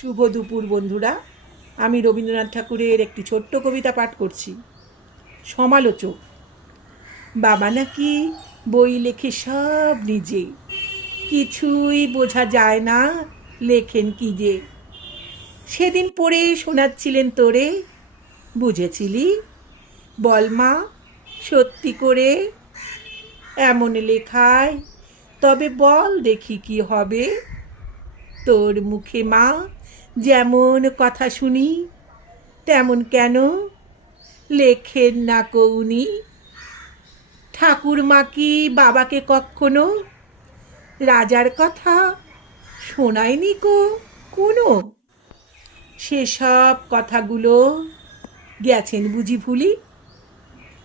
শুভ দুপুর, বন্ধুরা। আমি রবীন্দ্রনাথ ঠাকুরের একটি ছোট্ট কবিতা পাঠ করছি। সমালোচক। বাবা নাকি বই লেখে সব নিজে। কিছুই বোঝা যায় না লেখেন কি যে। সেদিন পড়ে শোনাচ্ছিলেন তোরে। বুঝেছিলি? বল মা, সত্যি করে। এমন লেখায়, তবে বল দেখি কি হবে। তোর মুখে মা যেমন কথা শুনি, তেমন কেন? লেখেন না কৌনি ঠাকুর মা কি বাবাকে কখনো? রাজার কথা শোনায়নি কো কোনো? সেসব কথাগুলো গেছেন বুঝি ভুলি?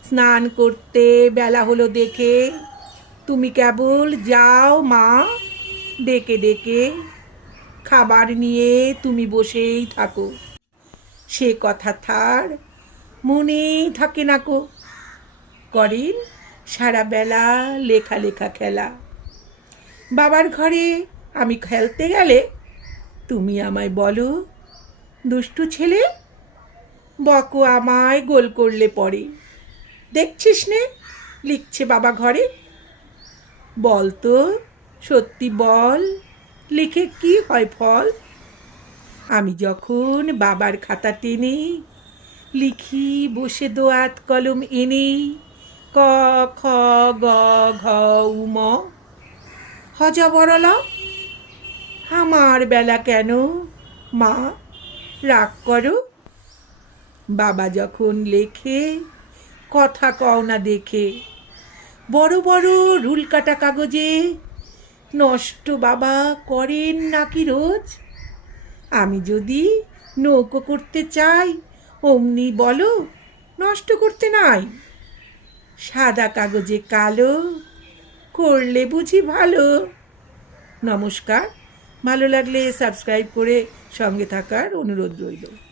স্নান করতে বেলা হলো দেখে, তুমি কেবল যাও মা, ডেকে ডেকে। খাবার নিয়ে তুমি বসেই থাকো। সে কথা থার মনেই থাকে না কো। করেন সারা বেলা লেখা লেখা খেলা। বাবার ঘরে আমি খেলতে গেলে তুমি আমায় বলো, দুষ্টু ছেলে, বকো আমায় গোল করলে পরে। দেখছিস নে, লিখছে বাবা ঘরে। বল তো, সত্যি বল। লিখে কি হয় ফল? আমি যখন বাবার খাতা টেনে, লিখি বসে দোয়াত কলম এনে, ক, খ, গ, ঘ উম হজ বড়ল আমার বেলা কেন? মা, রাগ করো। বাবা যখন লেখে, কথা কও না দেখে, বড় বড় রুল কাটা কাগজে নষ্ট বাবা করেন নাকি রোজ? আমি যদি নৌকো করতে চাই, অমনি বলো, নষ্ট করতে নাই। সাদা কাগজে কালো, করলে বুঝি ভালো। নমস্কার, ভালো লাগলে সাবস্ক্রাইব করে সঙ্গে থাকার অনুরোধ রইল।